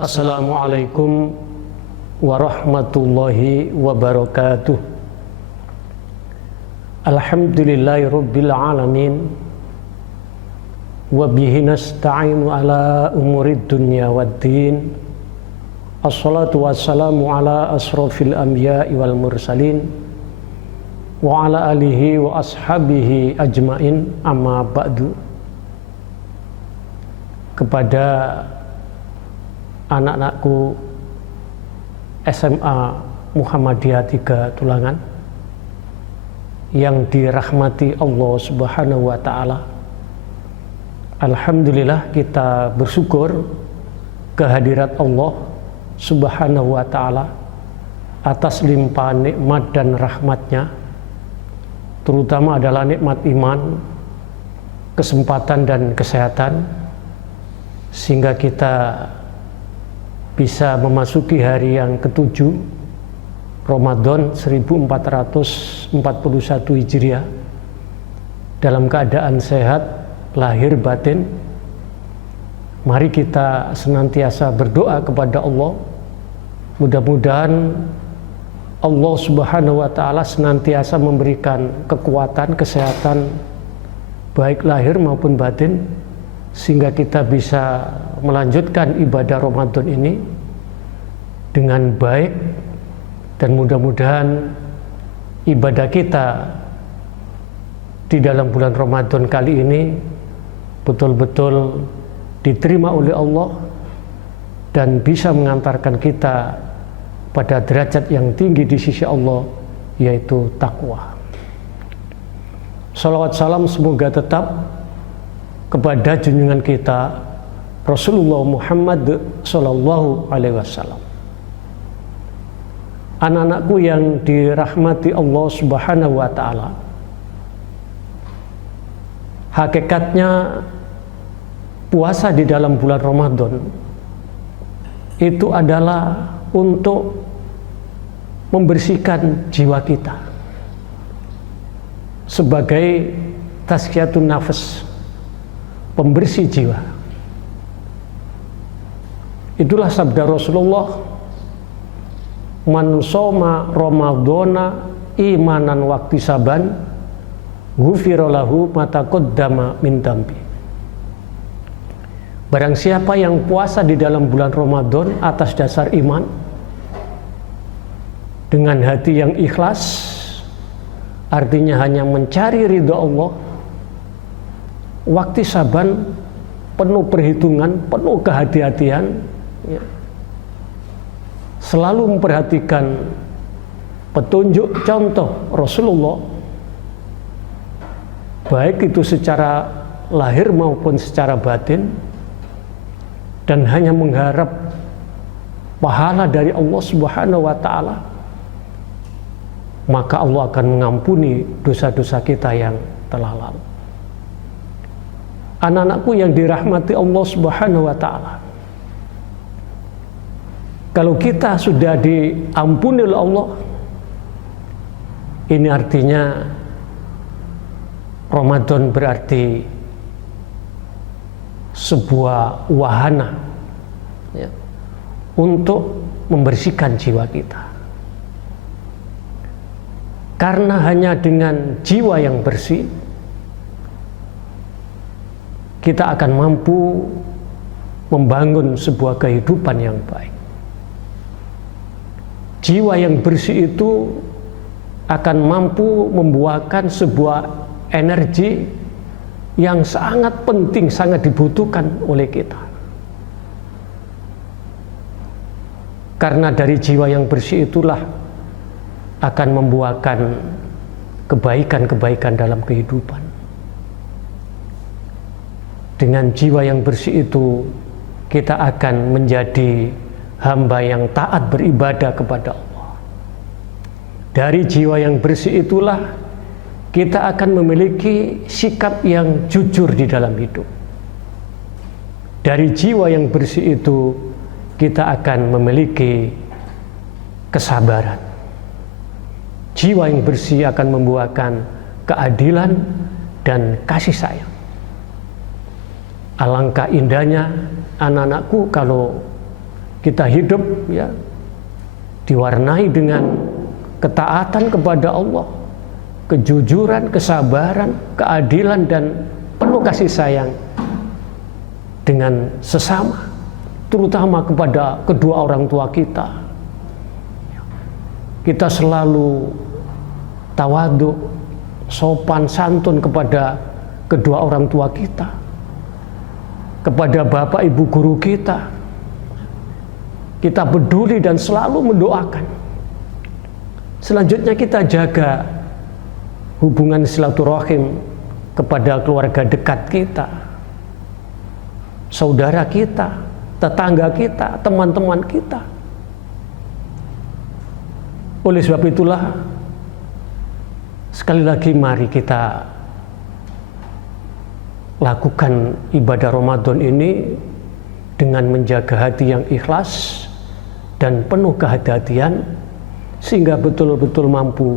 Assalamualaikum warahmatullahi wabarakatuh. Alhamdulillahirabbil alamin. Wa bihi nasta'inu ala umurid dunya waddin. Assalatu wassalamu ala asrofil anbiya'i wal mursalin wa ala alihi wa ashabihi ajmain, amma ba'du. Kepada anak-anakku SMA Muhammadiyah 3 Tulangan yang dirahmati Allah Subhanahu wa Ta'ala, alhamdulillah kita bersyukur kehadirat Allah Subhanahu wa Ta'ala atas limpahan nikmat dan rahmatnya, terutama adalah nikmat iman, kesempatan dan kesehatan, sehingga kita bisa memasuki hari yang ke-7 Ramadan 1441 Hijriah dalam keadaan sehat lahir batin. Mari kita senantiasa berdoa kepada Allah, mudah-mudahan Allah Subhanahu wa Ta'ala senantiasa memberikan kekuatan, kesehatan baik lahir maupun batin, sehingga kita bisa melanjutkan ibadah Ramadan ini dengan baik, dan mudah-mudahan ibadah kita di dalam bulan Ramadan kali ini betul-betul diterima oleh Allah dan bisa mengantarkan kita pada derajat yang tinggi di sisi Allah, yaitu takwa. Salawat salam semoga tetap kepada junjungan kita Rasulullah Muhammad Sallallahu Alaihi Wasallam. Anak-anakku yang dirahmati Allah Subhanahu wa Ta'ala, hakikatnya puasa di dalam bulan Ramadan itu adalah untuk membersihkan jiwa kita sebagai tazkiyatun nafs, pembersih jiwa. Itulah sabda Rasulullah, man shoma ramadhana imanan wahtisaban ghufira lahu ma taqaddama min dambi. Barang siapa yang puasa di dalam bulan Ramadan atas dasar iman, dengan hati yang ikhlas, artinya hanya mencari ridha Allah, waktu saban, penuh perhitungan, penuh kehati-hatian, ya, selalu memperhatikan petunjuk contoh Rasulullah, baik itu secara lahir maupun secara batin, dan hanya mengharap pahala dari Allah Subhanahu wa Ta'ala, maka Allah akan mengampuni dosa-dosa kita yang telah lalu. Anak-anakku yang dirahmati Allah Subhanahu wa Ta'ala, kalau kita sudah diampuni oleh Allah, ini artinya Ramadan berarti sebuah wahana, ya, untuk membersihkan jiwa kita. Karena hanya dengan jiwa yang bersih kita akan mampu membangun sebuah kehidupan yang baik. Jiwa yang bersih itu akan mampu membuahkan sebuah energi yang sangat penting, sangat dibutuhkan oleh kita. Karena dari jiwa yang bersih itulah akan membuahkan kebaikan-kebaikan dalam kehidupan. Dengan jiwa yang bersih itu kita akan menjadi hamba yang taat beribadah kepada Allah. Dari jiwa yang bersih itulah kita akan memiliki sikap yang jujur di dalam hidup. Dari jiwa yang bersih itu kita akan memiliki kesabaran. Jiwa yang bersih akan membuahkan keadilan dan kasih sayang. Alangkah indahnya anak-anakku kalau kita hidup ya diwarnai dengan ketaatan kepada Allah, kejujuran, kesabaran, keadilan, dan penuh kasih sayang dengan sesama, terutama kepada kedua orang tua kita. Kita selalu tawadhu, sopan santun kepada kedua orang tua kita, kepada bapak ibu guru kita. Kita peduli dan selalu mendoakan. Selanjutnya kita jaga hubungan silaturahim kepada keluarga dekat kita, saudara kita, tetangga kita, teman-teman kita. Oleh sebab itulah, sekali lagi mari kita lakukan ibadah Ramadan ini dengan menjaga hati yang ikhlas dan penuh kehati-hatian, sehingga betul-betul mampu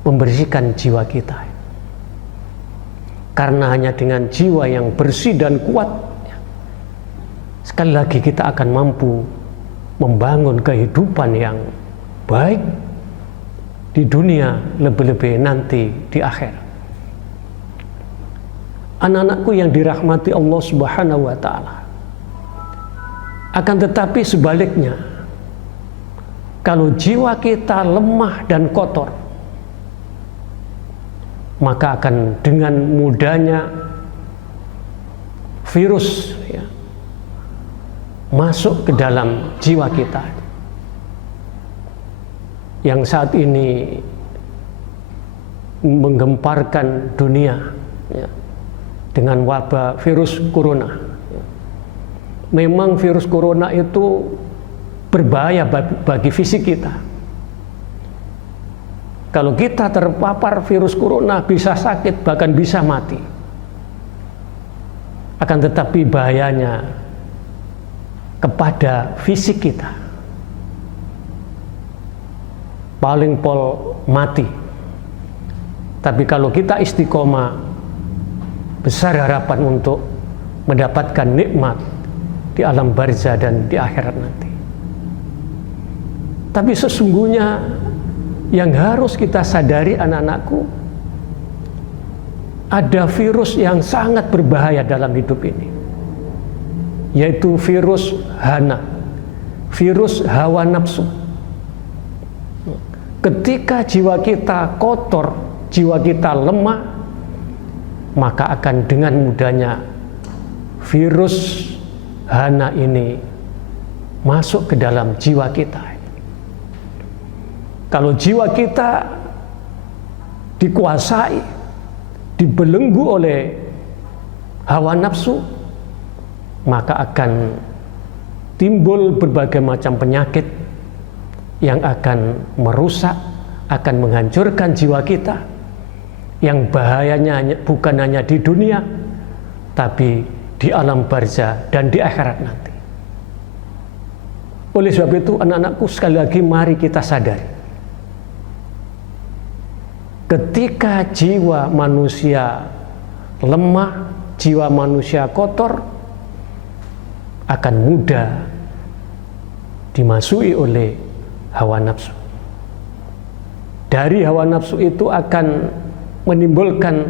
membersihkan jiwa kita. Karena hanya dengan jiwa yang bersih dan kuat, sekali lagi kita akan mampu membangun kehidupan yang baik di dunia, lebih-lebih nanti di akhir. Anak-anakku yang dirahmati Allah Subhanahu wa Ta'ala, akan tetapi sebaliknya, kalau jiwa kita lemah dan kotor, maka akan dengan mudahnya virus ya, masuk ke dalam jiwa kita. Yang saat ini menggemparkan dunia ya, dengan wabah virus corona. Memang virus corona itu berbahaya bagi fisik kita. Kalau kita terpapar virus corona bisa sakit, bahkan bisa mati. Akan tetapi bahayanya kepada fisik kita, paling pol mati. Tapi kalau kita istiqomah, besar harapan untuk mendapatkan nikmat di alam barzah dan di akhirat nanti. Tapi sesungguhnya yang harus kita sadari anak-anakku, ada virus yang sangat berbahaya dalam hidup ini, yaitu virus hana, virus hawa nafsu. Ketika jiwa kita kotor, jiwa kita lemah, maka akan dengan mudahnya virus hana ini masuk ke dalam jiwa kita. Kalau jiwa kita dikuasai, dibelenggu oleh hawa nafsu, maka akan timbul berbagai macam penyakit yang akan merusak, akan menghancurkan jiwa kita, yang bahayanya bukan hanya di dunia, tapi di alam barzah dan di akhirat nanti. Oleh sebab itu, anak-anakku, sekali lagi mari kita sadari, ketika jiwa manusia lemah, jiwa manusia kotor, akan mudah dimasuki oleh hawa nafsu. Dari hawa nafsu itu akan menimbulkan,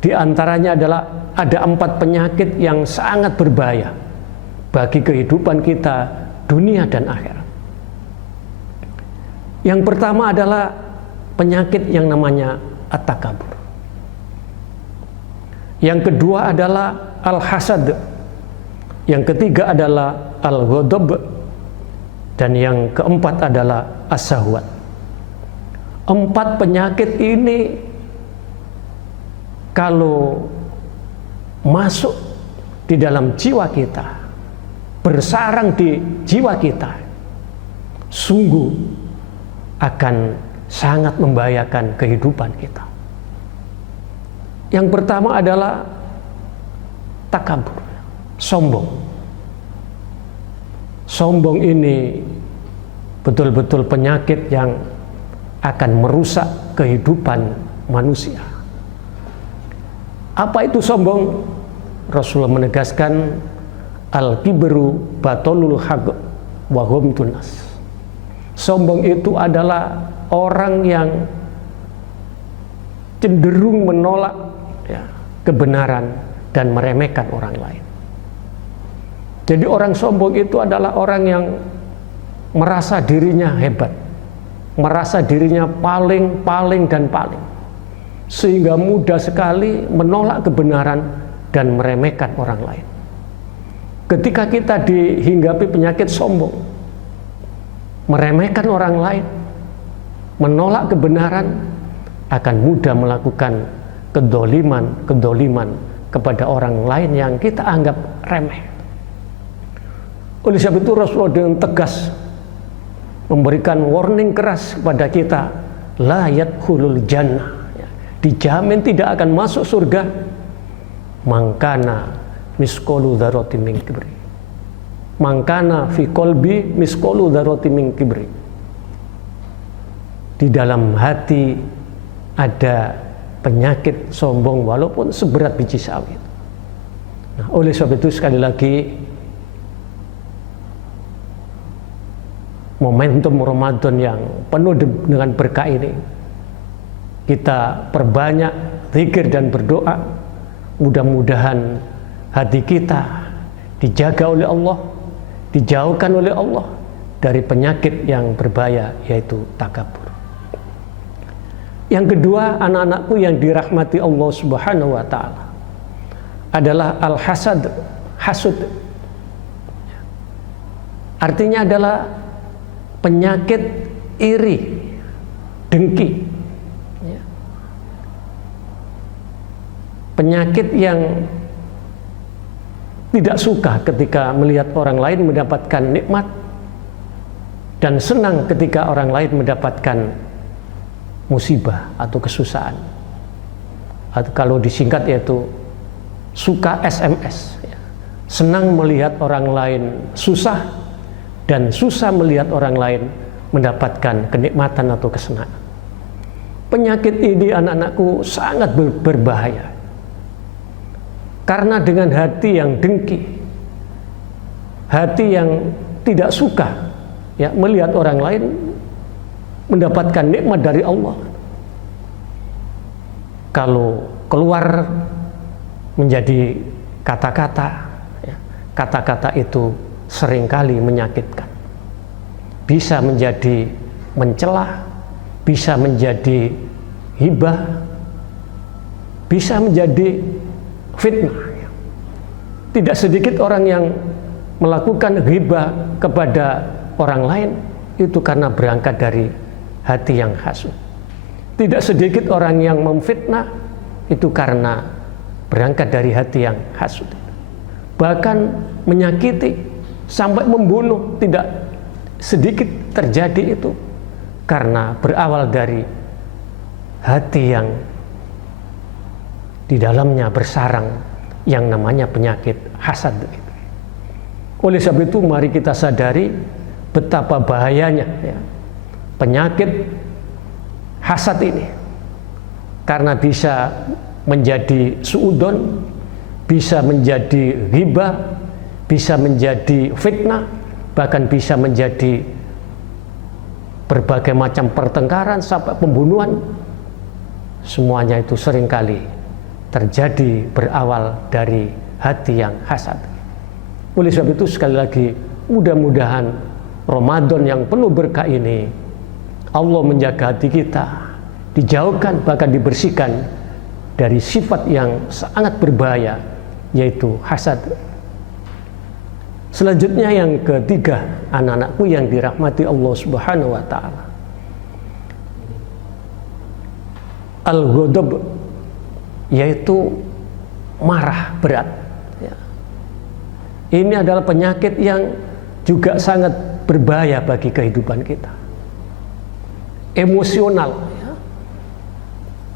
di antaranya adalah ada 4 penyakit yang sangat berbahaya bagi kehidupan kita dunia dan akhirat. Yang pertama adalah penyakit yang namanya at-takabur. Yang kedua adalah al-hasad. Yang ketiga adalah al-ghadab. Dan yang keempat adalah as-sahwat. 4 penyakit ini kalau masuk di dalam jiwa kita, bersarang di jiwa kita, sungguh akan sangat membahayakan kehidupan kita. Yang pertama adalah takabur, sombong. Sombong ini betul-betul penyakit yang akan merusak kehidupan manusia. Apa itu sombong? Rasulullah menegaskan, Al-kibru batolul haq wa ghamtun nas. Sombong itu adalah orang yang cenderung menolak kebenaran dan meremehkan orang lain. Jadi orang sombong itu adalah orang yang merasa dirinya hebat, merasa dirinya paling dan paling, sehingga mudah sekali menolak kebenaran dan meremehkan orang lain. Ketika kita dihinggapi penyakit sombong, meremehkan orang lain, menolak kebenaran, akan mudah melakukan kedoliman kepada orang lain yang kita anggap remeh. Oleh sebab itu Rasulullah dengan tegas memberikan warning keras kepada kita, la yadkhulul jannah, dijamin tidak akan masuk surga mangkana misqalu dzarratin min kibri, mangkana fi qalbi misqalu dzarratin min kibri. Di dalam hati ada penyakit sombong walaupun seberat biji sawi. Nah, oleh sebab itu sekali lagi, momentum Ramadan yang penuh dengan berkah ini, kita perbanyak zikir dan berdoa. Mudah-mudahan hati kita dijaga oleh Allah, dijauhkan oleh Allah dari penyakit yang berbahaya, yaitu takabur. Yang kedua, anak-anakku yang dirahmati Allah Subhanahu wa ta'ala, adalah al-hasad, hasud. Artinya adalah penyakit iri, dengki, penyakit yang tidak suka ketika melihat orang lain mendapatkan nikmat dan senang ketika orang lain mendapatkan musibah atau kesusahan, atau kalau disingkat yaitu suka SMS, senang melihat orang lain susah dan susah melihat orang lain mendapatkan kenikmatan atau kesenangan. Penyakit ini, anak-anakku, sangat berbahaya, karena dengan hati yang dengki, hati yang tidak suka melihat orang lain mendapatkan nikmat dari Allah, kalau keluar menjadi kata-kata, kata-kata itu seringkali menyakitkan, bisa menjadi mencela, bisa menjadi hibah, bisa menjadi fitnah. Tidak sedikit orang yang melakukan hibah kepada orang lain itu karena berangkat dari hati yang hasud. Tidak sedikit orang yang memfitnah itu karena berangkat dari hati yang hasud. Bahkan menyakiti sampai membunuh tidak sedikit terjadi itu karena berawal dari hati yang di dalamnya bersarang yang namanya penyakit hasad. Oleh sebab itu mari kita sadari betapa bahayanya penyakit hasad ini, karena bisa menjadi suudon, bisa menjadi ghibah, bisa menjadi fitnah, bahkan bisa menjadi berbagai macam pertengkaran sampai pembunuhan. Semuanya itu seringkali terjadi berawal dari hati yang hasad. Oleh sebab itu sekali lagi, mudah-mudahan Ramadan yang penuh berkah ini Allah menjaga hati kita, dijauhkan bahkan dibersihkan dari sifat yang sangat berbahaya, yaitu hasad. Selanjutnya yang ketiga, anak-anakku yang dirahmati Allah Subhanahu wa ta'ala, al-ghadab, yaitu marah berat. Ini adalah penyakit yang juga sangat berbahaya bagi kehidupan kita. Emosional,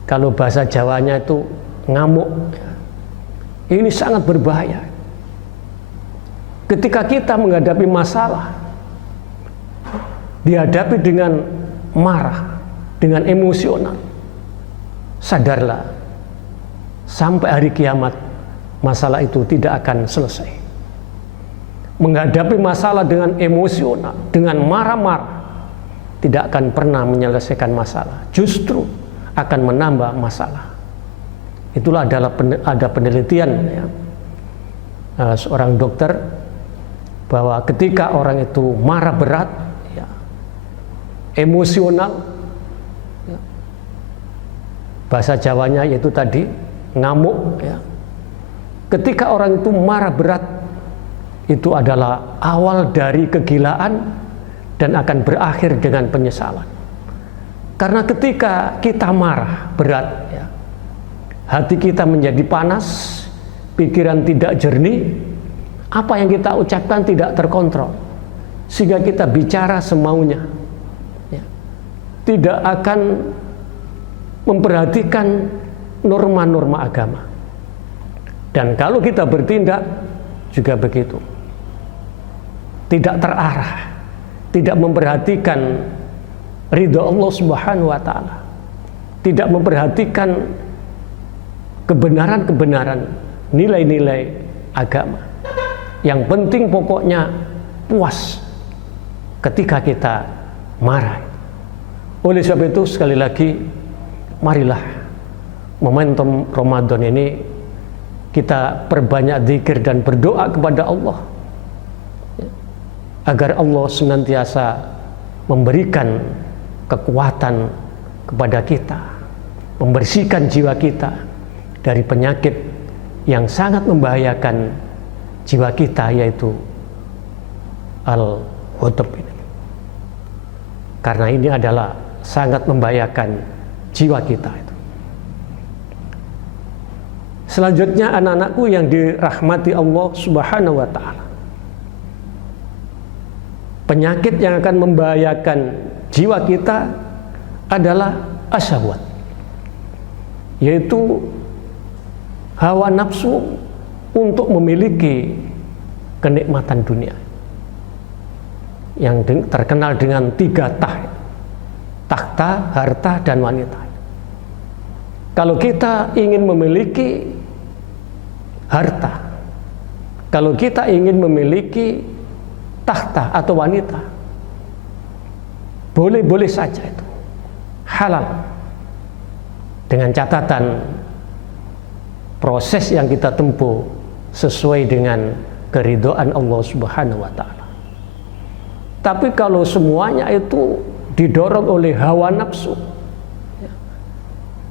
kalau bahasa Jawanya itu ngamuk. Ini sangat berbahaya. Ketika kita menghadapi masalah, dihadapi dengan marah, dengan emosional, sadarlah, sampai hari kiamat masalah itu tidak akan selesai. menghadapi masalah dengan emosional, dengan marah-marah, tidak akan pernah menyelesaikan masalah, justru akan menambah masalah. Itulah ada penelitian ya, seorang dokter, bahwa ketika orang itu marah berat, ya, emosional, ya, bahasa Jawanya yaitu tadi ngamuk, ya. Ketika orang itu marah berat, itu adalah awal dari kegilaan dan akan berakhir dengan penyesalan. Karena ketika kita marah berat, ya, hati kita menjadi panas, pikiran tidak jernih, apa yang kita ucapkan tidak terkontrol, sehingga kita bicara semaunya, ya. Tidak akan memperhatikan norma-norma agama. Dan kalau kita bertindak juga begitu, tidak terarah, tidak memperhatikan ridha Allah Subhanahu wa Ta'ala, tidak memperhatikan kebenaran-kebenaran, nilai-nilai agama. Yang penting pokoknya puas ketika kita marah. Oleh sebab itu, sekali lagi, marilah momentum Ramadan ini kita perbanyak zikir dan berdoa kepada Allah, agar Allah senantiasa memberikan kekuatan kepada kita, membersihkan jiwa kita dari penyakit yang sangat membahayakan jiwa kita, yaitu al-ghadab ini. Karena ini adalah sangat membahayakan jiwa kita itu. Selanjutnya, anak-anakku yang dirahmati Allah Subhanahu wa Ta'ala, penyakit yang akan membahayakan jiwa kita adalah asyahwat, yaitu hawa nafsu untuk memiliki kenikmatan dunia, yang terkenal dengan 3 takhta, harta, dan wanita. Kalau kita ingin memiliki harta, kalau kita ingin memiliki takhta atau wanita, boleh-boleh saja itu halal, dengan catatan proses yang kita tempuh sesuai dengan keridhaan Allah Subhanahu wa Ta'ala. Tapi kalau semuanya itu didorong oleh hawa nafsu,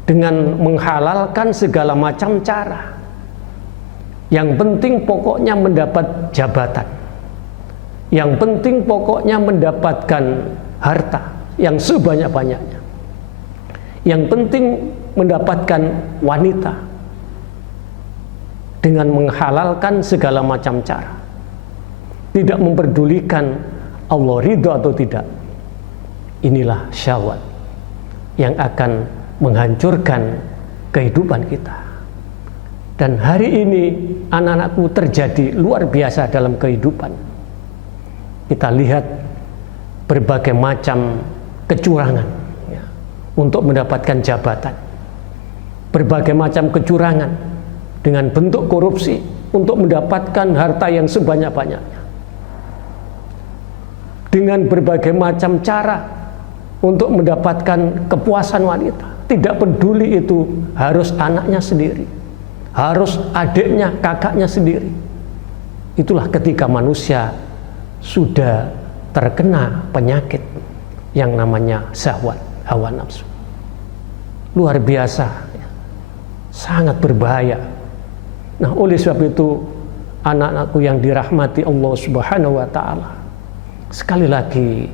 dengan menghalalkan segala macam cara, yang penting pokoknya mendapat jabatan, yang penting pokoknya mendapatkan harta yang sebanyak-banyaknya, yang penting mendapatkan wanita, dengan menghalalkan segala macam cara, tidak memperdulikan Allah ridho atau tidak. Inilah syahwat yang akan menghancurkan kehidupan kita. Dan hari ini, anak-anakku, terjadi luar biasa dalam kehidupan. Kita lihat berbagai macam kecurangan, ya, untuk mendapatkan jabatan, berbagai macam kecurangan dengan bentuk korupsi untuk mendapatkan harta yang sebanyak-banyaknya, dengan berbagai macam cara untuk mendapatkan kepuasan wanita. Tidak peduli itu harus anaknya sendiri, harus adiknya, kakaknya sendiri. Itulah ketika manusia sudah terkena penyakit yang namanya syahwat, hawa nafsu. Luar biasa, sangat berbahaya. Nah, oleh sebab itu, anak-anakku yang dirahmati Allah Subhanahu wa Ta'ala, sekali lagi,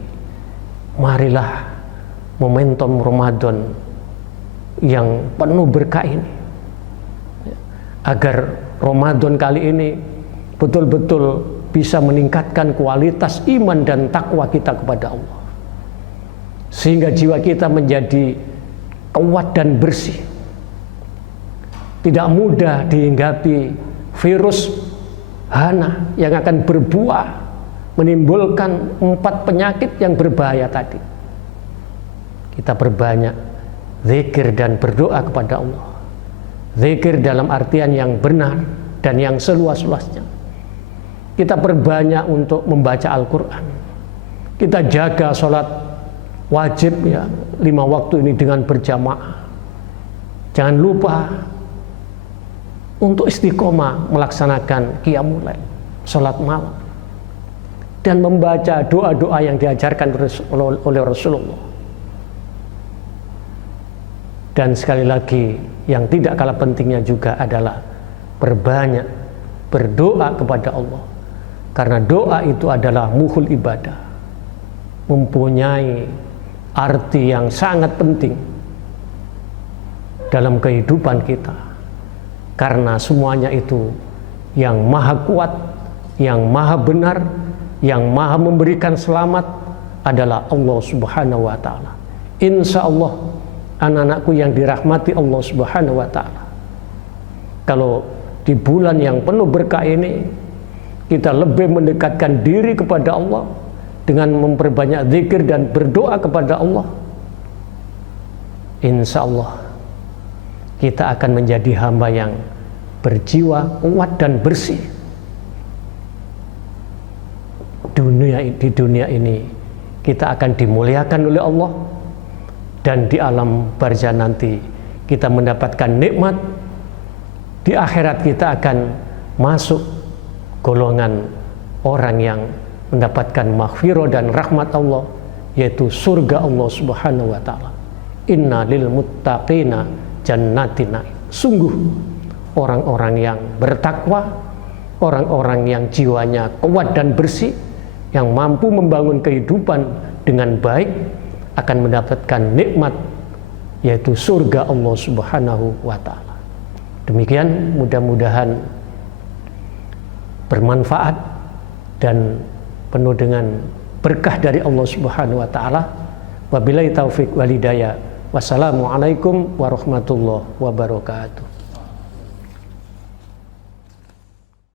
marilah momentum Ramadan yang penuh berkah ini, agar Ramadan kali ini betul-betul bisa meningkatkan kualitas iman dan takwa kita kepada Allah, sehingga jiwa kita menjadi kuat dan bersih, tidak mudah dihinggapi virus hana yang akan berbuah menimbulkan 4 penyakit yang berbahaya tadi. Kita perbanyak zikir dan berdoa kepada Allah. Zikir dalam artian yang benar dan yang seluas-luasnya. Kita perbanyak untuk membaca Al-Quran. Kita jaga sholat wajib ya 5 waktu ini dengan berjamaah. Jangan lupa untuk istiqomah melaksanakan qiyamul lail, sholat malam, dan membaca doa-doa yang diajarkan oleh Rasulullah. Dan sekali lagi yang tidak kalah pentingnya juga adalah perbanyak berdoa kepada Allah, karena doa itu adalah muhul ibadah, mempunyai arti yang sangat penting dalam kehidupan kita, karena semuanya itu yang maha kuat, yang maha benar, yang maha memberikan selamat adalah Allah Subhanahu wa ta'ala. Insya Allah anak-anakku yang dirahmati Allah Subhanahu wa ta'ala, kalau di bulan yang penuh berkah ini kita lebih mendekatkan diri kepada Allah dengan memperbanyak zikir dan berdoa kepada Allah, insya Allah kita akan menjadi hamba yang berjiwa kuat dan bersih. Di dunia ini kita akan dimuliakan oleh Allah, dan di alam barzah nanti kita mendapatkan nikmat. Di akhirat kita akan masuk golongan orang yang mendapatkan maghfirah dan rahmat Allah, yaitu surga Allah Subhanahu wa ta'ala. Inna lil muttaqina jannatina. Sungguh orang-orang yang bertakwa, orang-orang yang jiwanya kuat dan bersih, yang mampu membangun kehidupan dengan baik, akan mendapatkan nikmat, yaitu surga Allah Subhanahu wa ta'ala. Demikian, mudah-mudahan bermanfaat dan penuh dengan berkah dari Allah Subhanahu wa ta'ala. Wabillahi taufik wal hidayah. Wassalamualaikum warahmatullahi wabarakatuh.